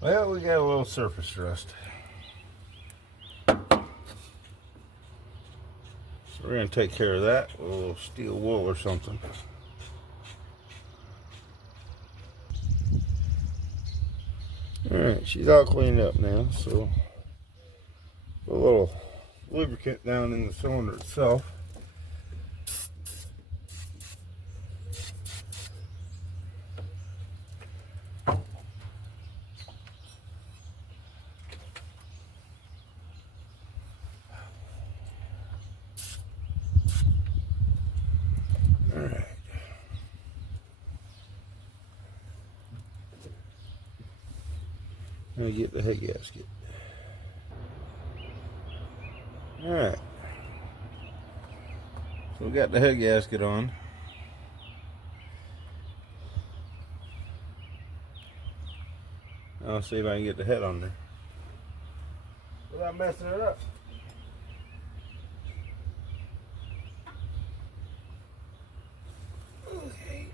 Well, we got a little surface rust. So we're going to take care of that with a little steel wool or something. Alright, she's all cleaned up now, so put a little lubricant down in the cylinder itself. Alright. Now get the head gasket. Alright. So we got the head gasket on. I'll see if I can get the head on there without messing it up. Okay.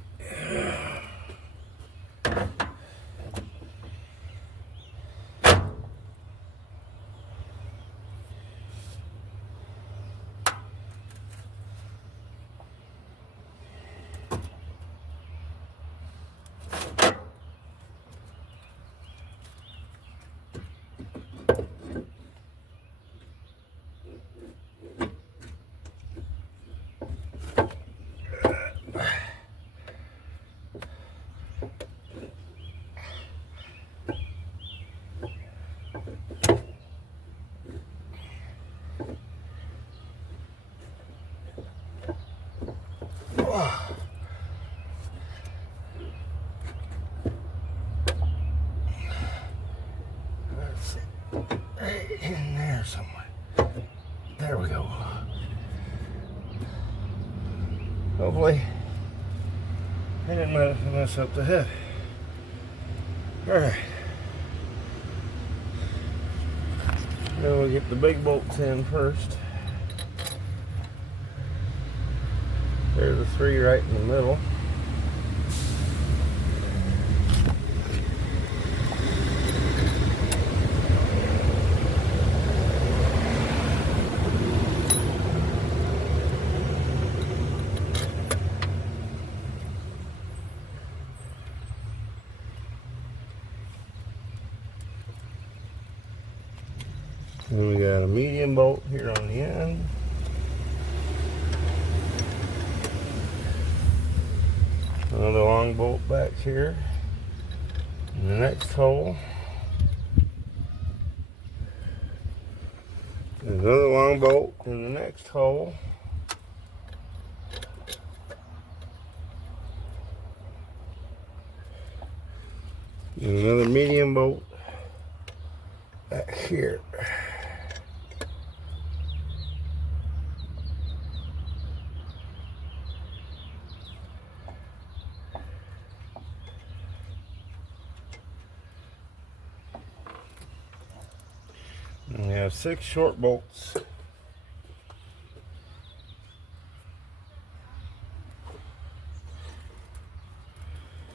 Let's see. Right in there somewhere. There we go. Hopefully, I didn't mess up the head. Alright. Now we'll get the big bolts in first. There's the three right in the middle. And we got a medium bolt here on the end. Another long bolt back here in the next hole. Another long bolt in the next hole. And another medium bolt back here. And we have 6 short bolts.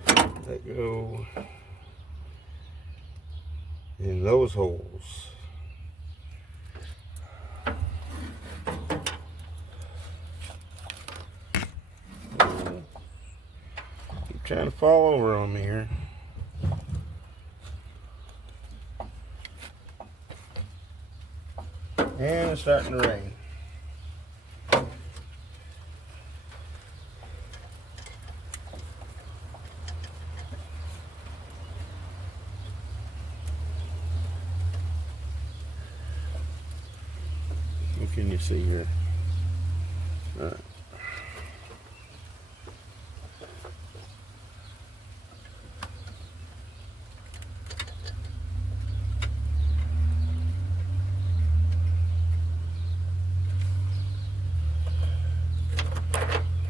That go in those holes. Keep trying to fall over on me here. And it's starting to rain. see here. All right.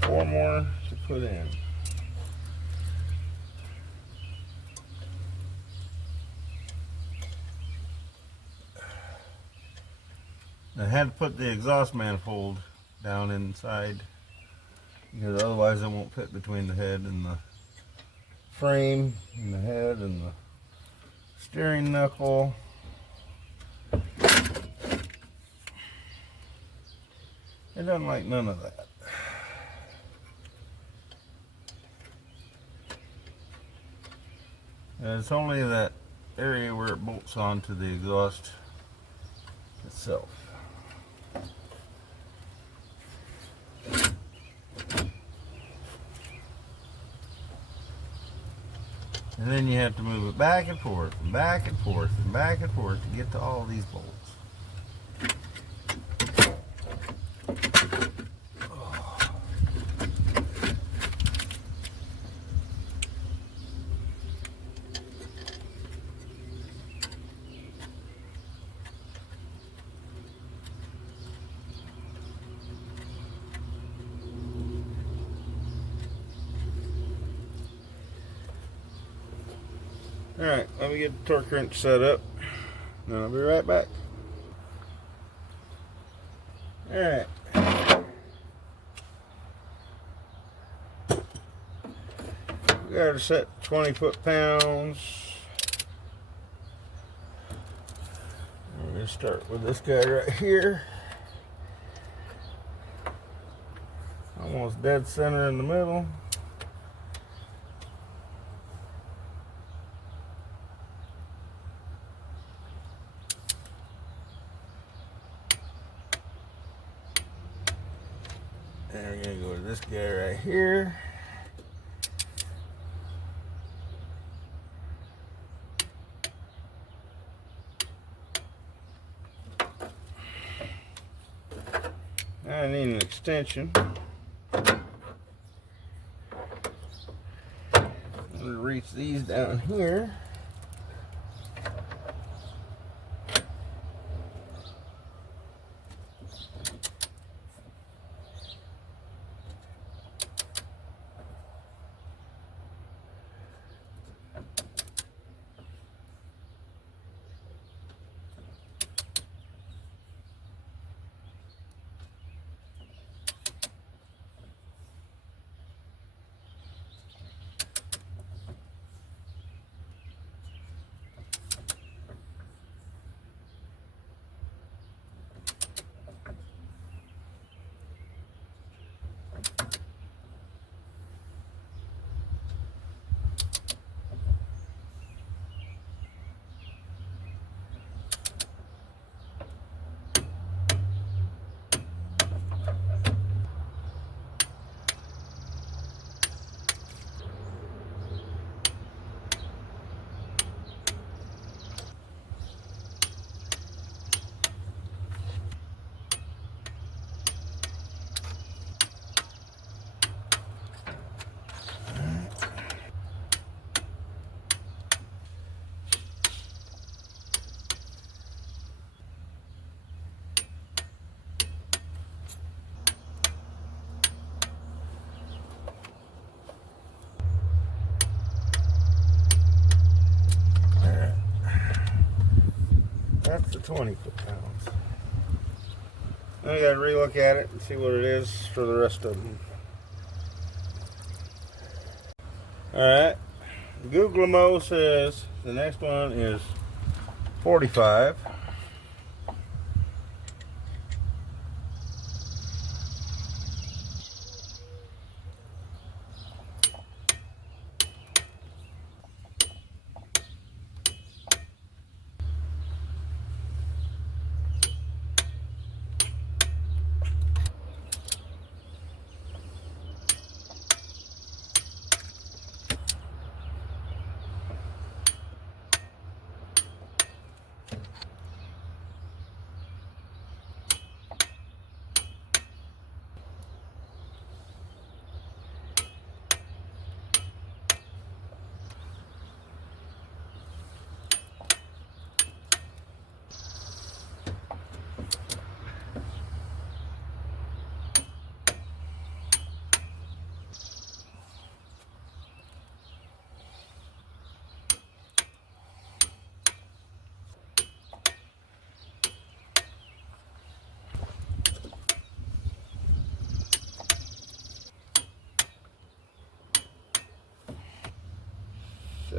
Four more to put in. I had to put the exhaust manifold down inside because otherwise it won't fit between the head and the frame and the head and the steering knuckle. It doesn't like none of that. And it's only that area where it bolts onto the exhaust itself. And then you have to move it back and forth and back and forth and back and forth to get to all these bolts. Alright, let me get the torque wrench set up, and I'll be right back. Alright. We got it set 20 foot-pounds. We're going to start with this guy right here. Almost dead center in the middle. And we're going to go to this guy right here. I need an extension. I'm going to reach these down here. That's the 20 foot-pounds. Now I gotta relook at it and see what it is for the rest of them. Alright, Google Mo says the next one is 45.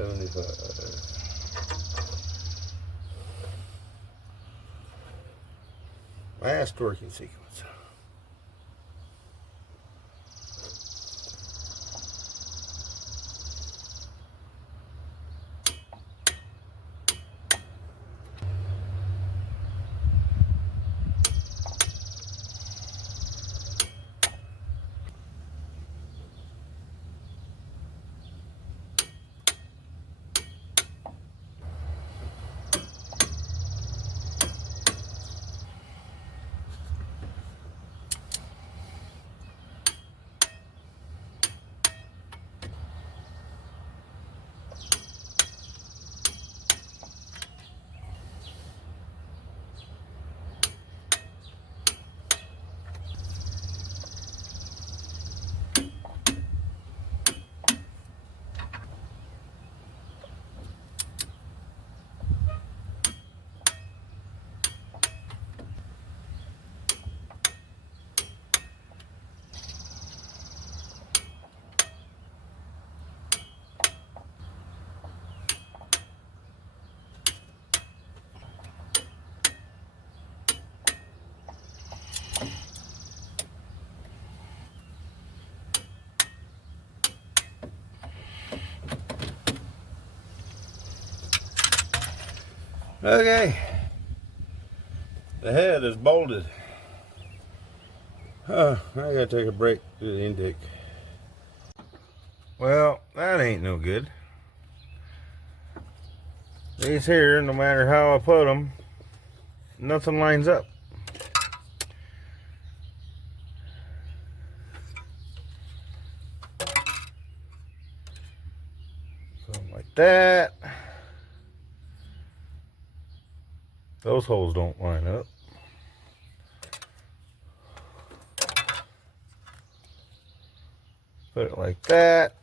F175. Last working sequence. Okay, the head is bolted. I gotta take a break to the intake. Well, that ain't no good. These here, no matter how I put them, nothing lines up. Something like that. Those holes don't line up. Put it like that.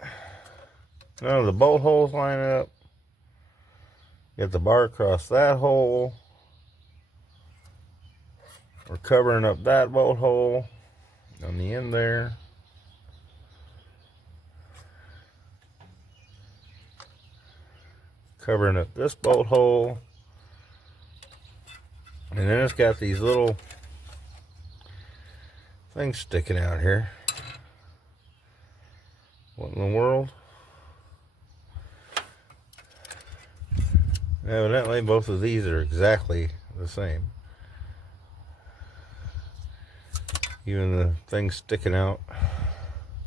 None of the bolt holes line up. Get the bar across that hole. We're covering up that bolt hole on the end there. Covering up this bolt hole. And then it's got these little things sticking out here. What in the world? Evidently both of these are exactly the same. Even the things sticking out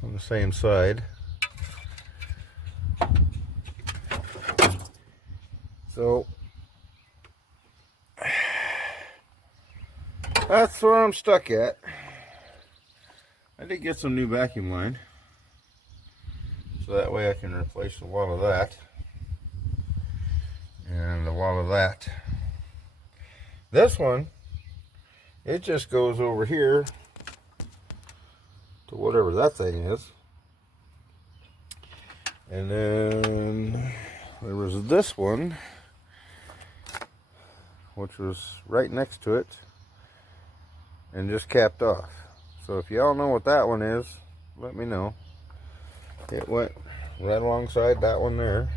on the same side. So that's where I'm stuck at. I did get some new vacuum line, so that way I can replace a lot of that and a lot of that. This one, it just goes over here to whatever that thing is. And then there was this one, which was right next to it and just capped off. So if y'all know what that one is, let me know. It went right alongside that one there,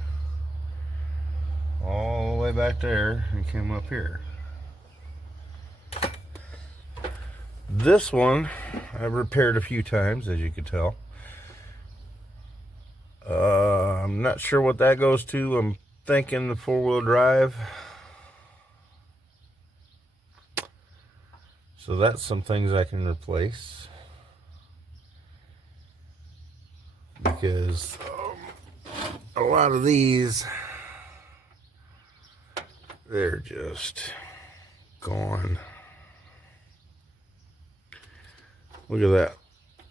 all the way back there, and came up here. This one I've repaired a few times, as you can tell. I'm not sure what that goes to. I'm thinking the four-wheel drive. So that's some things I can replace. Because a lot of these, they're just gone. Look at that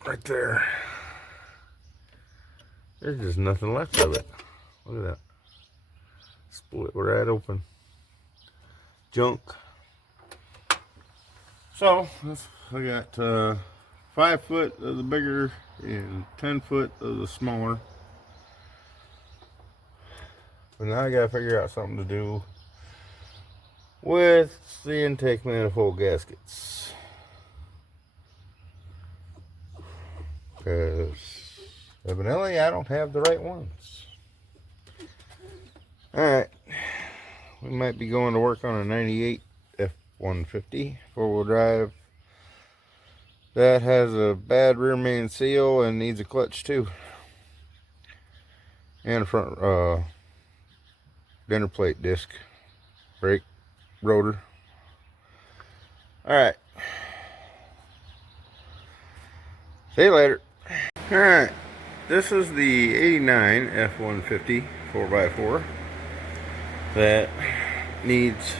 right there. There's just nothing left of it. Look at that. Split right open. Junk. So I got 5 foot of the bigger and 10 foot of the smaller. But now I gotta figure out something to do with the intake manifold gaskets. Because evidently I don't have the right ones. Alright, we might be going to work on a 98 F150 four-wheel drive. That has a bad rear main seal and needs a clutch too. And a front dinner plate disc, brake, rotor. Alright. See you later. Alright, this is the 89 F150 4x4 that needs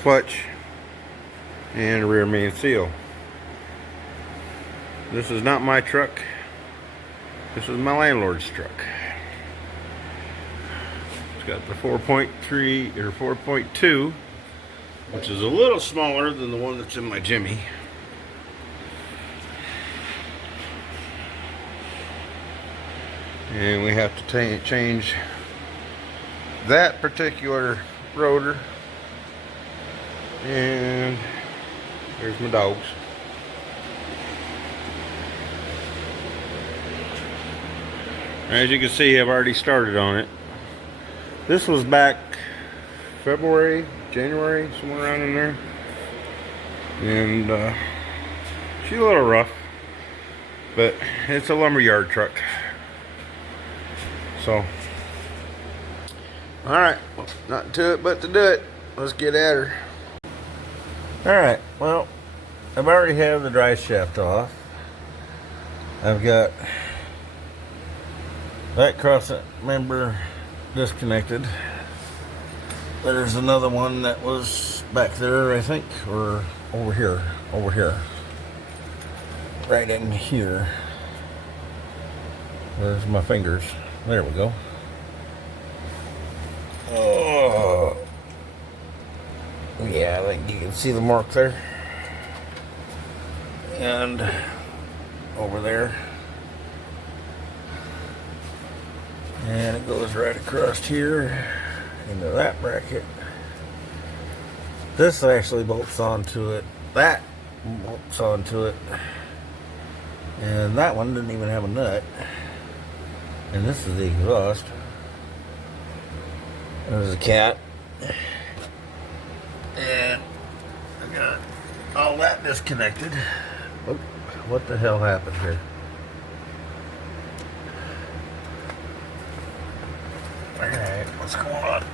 clutch and rear main seal. This is not my truck. This is my landlord's truck. It's got the 4.3 or 4.2, which is a little smaller than the one that's in my Jimmy. And we have to change that particular rotor. And there's my dogs. As you can see, I've already started on it. This was back February, January, somewhere around in there. And she's a little rough, but it's a lumberyard truck. So, alright, well, not to it but to do it. Let's get at her. Alright, well, I've already have the drive shaft off. I've got that cross member disconnected. There's another one that was back there, I think, or over here, right in here. There's my fingers. There we go. Oh, yeah, I think you can see the mark there. And over there. And it goes right across here into that bracket. This actually bolts onto it. That bolts onto it. And that one didn't even have a nut. And this is the exhaust. There's a cat. And I got all that disconnected. Oh, what the hell happened here? Alright, what's going on?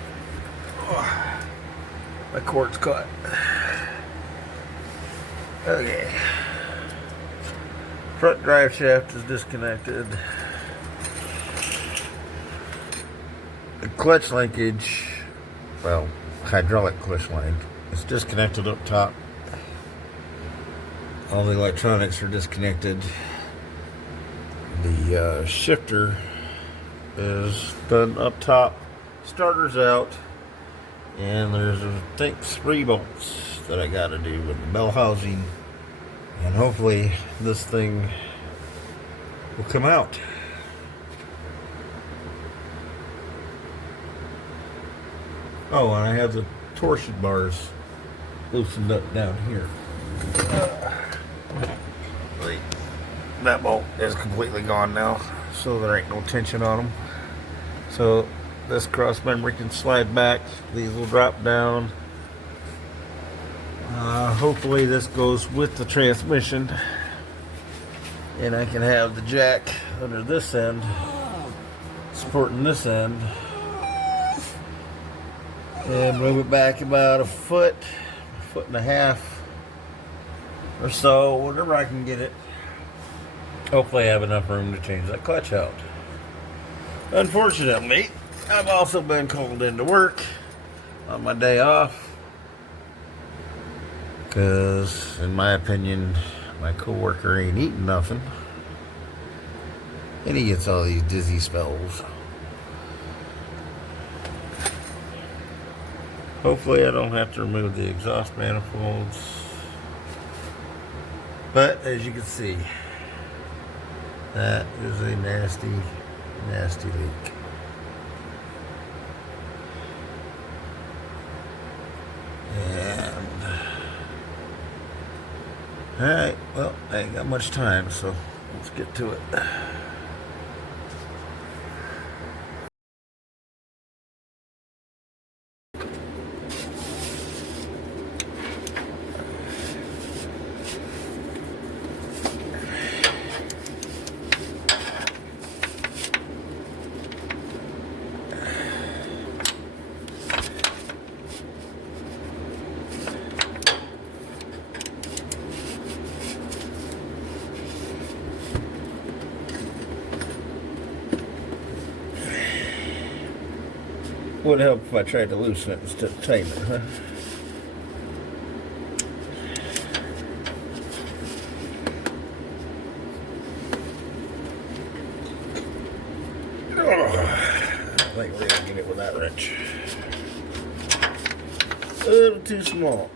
Oh, my cord's caught. Okay. Front drive shaft is disconnected. The clutch linkage, well, hydraulic clutch link, is disconnected up top. All the electronics are disconnected. The shifter is done up top. Starter's out. And there's, I think, 3 bolts that I gotta do with the bell housing. And hopefully this thing will come out. Oh, and I have the torsion bars loosened up down here. That bolt is completely gone now, so there ain't no tension on them. So this cross member can slide back. These will drop down. Hopefully this goes with the transmission, and I can have the jack under this end supporting this end. And move it back about a foot and a half or so, whatever I can get it. Hopefully I have enough room to change that clutch out. Unfortunately, I've also been called into work on my day off because, in my opinion, my coworker ain't eating nothing. And he gets all these dizzy spells. Hopefully I don't have to remove the exhaust manifolds. But as you can see, that is a nasty, nasty leak. And alright, well, I ain't got much time, so let's get to it. Would help if I tried to loosen it instead of tighten it, huh? I think we're gonna get it with that wrench. A little too small.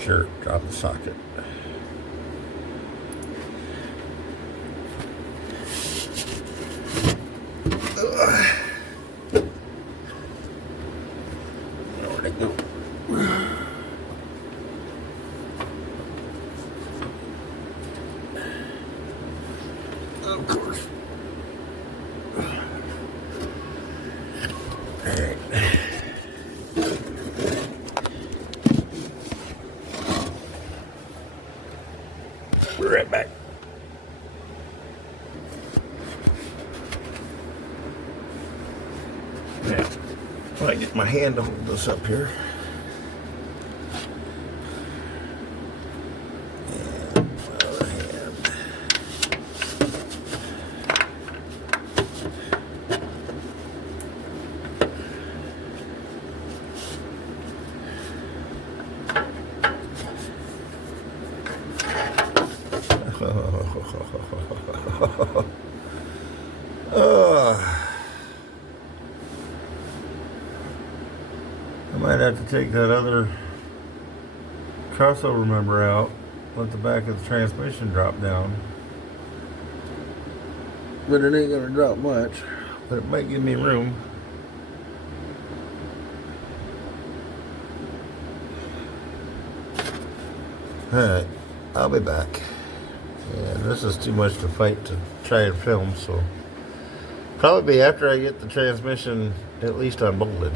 Sure, drop the socket. Where'd it go? Of course. All right. We're right back. Now, I get my hand to hold this up here. And my other hand. I might have to take that other crossover member out, let the back of the transmission drop down. But it ain't gonna drop much, but it might give me room. Alright, I'll be back. Yeah, this is too much to fight to try and film, so probably after I get the transmission at least unbolted.